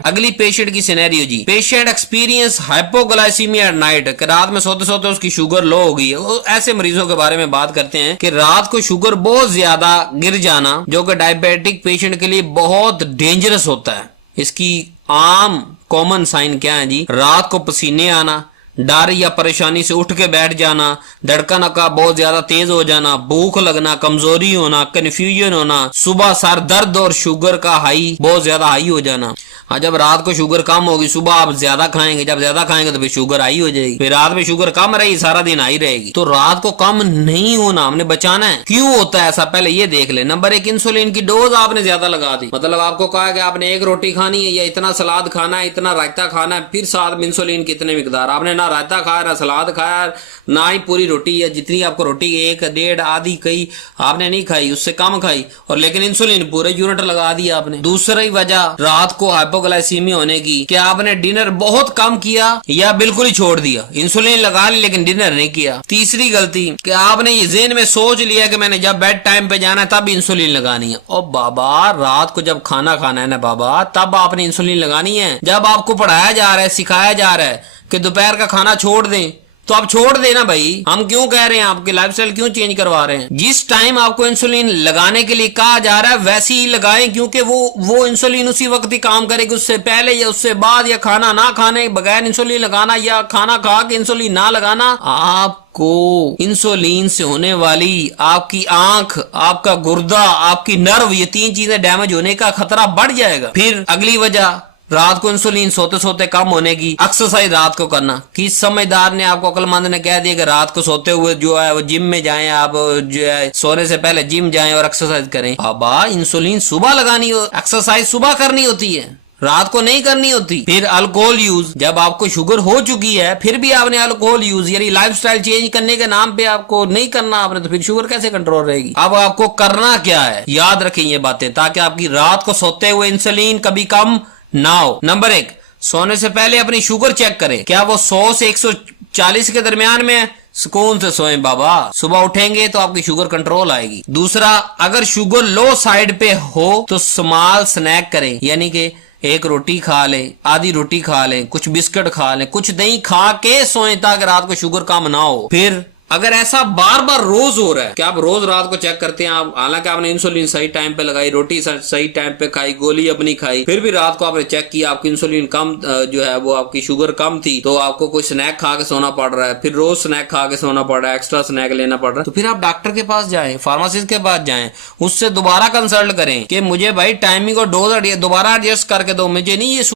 अगली पेशेंट की सिनेरियो जी, patient experience hypoglycaemia at night, रात में सोते सोते उसकी शुगर लो हो गई है। वो ऐसे मरीजों के बारे में बात करते हैं कि रात को शुगर बहुत ज्यादा गिर जाना, जो कि डायबिटिक पेशेंट के लिए बहुत डेंजरस होता है। इसकी आम कॉमन साइन क्या है जी? रात को पसीने आना, डर या परेशानी से उठ के बैठ जाना, धड़कन का बहुत ज्यादा तेज हो जाना, भूख लगना, कमजोरी होना, कंफ्यूजन होना, सुबह सर दर्द और शुगर का हाई बहुत ज्यादा हाई हो जाना। हाँ, जब रात को शुगर कम होगी, सुबह आप ज्यादा खाएंगे, जब ज्यादा खाएंगे तो फिर शुगर हाई हो जाएगी, फिर रात में शुगर कम रहेगी, सारा दिन हाई रहेगी। तो रात को कम नहीं होना, हमने बचाना है। क्यों होता है ऐसा, पहले ये देख ले। नंबर एक, इंसुलिन की डोज आपने ज्यादा लगा दी। मतलब आपको कहा कि आपने एक रोटी खानी है या इतना सलाद खाना है, इतना रायता खाना है, फिर साथ में इंसुलिन की इतने मिकदार। आपने ना रायता खाया, ना सलाद खाया, ना ही पूरी रोटी या जितनी आपको रोटी एक डेढ़ आधी कई आपने नहीं खाई, उससे कम खाई, और लेकिन इंसुलिन पूरे यूनिट लगा दिया आपने। दूसरी वजह रात को हाइपोग्लाइसीमिया होने की, कि आपने डिनर बहुत कम किया या बिल्कुल ही छोड़ दिया। इंसुलिन लगा ली लेकिन डिनर नहीं किया। तीसरी गलती कि आपने ये ज़हन में सोच लिया कि मैंने जब बेड टाइम पे जाना है तब इंसुलिन लगानी है। और बाबा, रात को जब खाना खाना है ना बाबा, तब आपने इंसुलिन लगानी है। जब आपको पढ़ाया जा रहा है, सिखाया जा रहा है कि दोपहर का खाना छोड़ दें, तो आप छोड़ देना भाई। हम क्यों कह रहे हैं, आपके लाइफस्टाइल क्यों चेंज करवा रहे हैं? जिस टाइम आपको इंसुलिन लगाने के लिए कहा जा रहा है वैसे ही लगाएं, क्योंकि वो इंसुलिन उसी वक्त ही काम करेगी। उससे पहले या उससे बाद, या खाना ना खाने बगैर इंसुलिन लगाना, या खाना खा के इंसुलिन ना लगाना, आपको इंसुलिन से होने वाली आपकी आंख, आपका गुर्दा, आपकी नर्व, ये तीन चीजें डैमेज होने का खतरा बढ़ जाएगा। फिर अगली वजह रात को इंसुलिन सोते सोते कम होने की, एक्सरसाइज रात को करना। किस समझदार ने आपको, अक्लमंद ने कह दिया कि रात को सोते हुए जो है वो जिम में जाएं, आप जो है सोने से पहले जिम जाएं और एक्सरसाइज करें। बाबा, इंसुलिन सुबह लगानी हो, एक्सरसाइज सुबह करनी होती है, रात को नहीं करनी होती। फिर अल्कोहल यूज, जब आपको शुगर हो चुकी है फिर भी आपने अल्कोहल यूज, यानी लाइफस्टाइल चेंज करने के नाम पे आपको नहीं करना आपने, तो फिर शुगर कैसे कंट्रोल रहेगी? अब आपको करना क्या है, याद रखें ये बातें, ताकि आपकी रात को सोते हुए इंसुलिन कभी कम ना हो। नंबर एक, सोने से पहले अपनी शुगर चेक करें, क्या वो 100 से 140 के दरमियान में है? सुकून से सोएं बाबा, सुबह उठेंगे तो आपकी शुगर कंट्रोल आएगी। दूसरा, अगर शुगर लो साइड पे हो तो स्मॉल स्नैक करें, यानी कि एक रोटी खा लें, आधी रोटी खा लें, कुछ बिस्किट खा लें, कुछ दही खा के सोएं ताकि रात को शुगर कम ना हो। फिर अगर ऐसा बार बार रोज हो रहा है कि आप रोज रात को चेक करते हैं, आप हालांकि आपने इंसुलिन सही टाइम पे लगाई, रोटी सही टाइम पे खाई, गोली अपनी खाई, फिर भी रात को आपने चेक किया आपकी इंसुलिन कम जो है वो आपकी शुगर कम थी, तो आपको कोई स्नैक खा के सोना पड़ रहा है, फिर रोज स्नैक खा के सोना पड़ रहा है, एक्स्ट्रा स्नैक लेना पड़ रहा है, तो फिर आप डॉक्टर के पास जाएं, फार्मासिस्ट के पास जाएं, उससे दोबारा कंसल्ट करें कि मुझे भाई टाइमिंग और डोज दोबारा एडजस्ट करके दो, मुझे नहीं ये